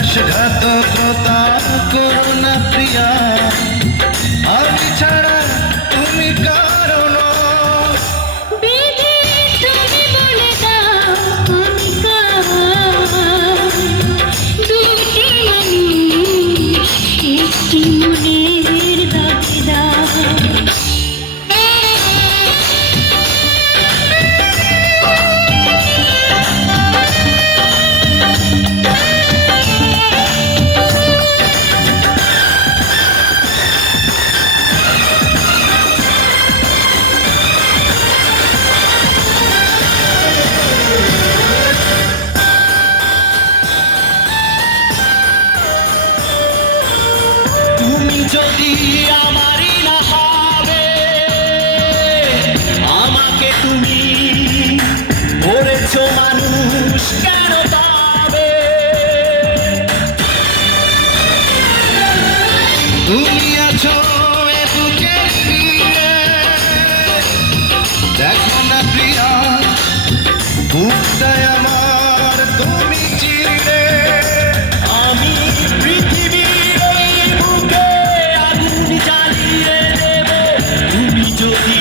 বিশ্বাসঘাতকতা করো না প্রিয়া, আমি ছাড়া তুমি কারণ। তুমি বলে দাও আমি কার, দুটি মানুষ একটি মনের দাবিদার। তুমি যদি আমারই না হবে, আমাকে তুমি করেছো মানুষ কেন পাবে? তুমি আছো এ বুকের ভিড়ে, দেখো না প্রিয়া বুকটায় আমার তুমি চিরে। আমি পৃথিবীর ওই বুকে আগুন জ্বালিয়ে দেব, তুমি যদি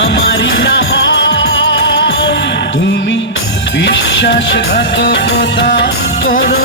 আমারই না হও। তুমি বিশ্বাসঘাতকতা করো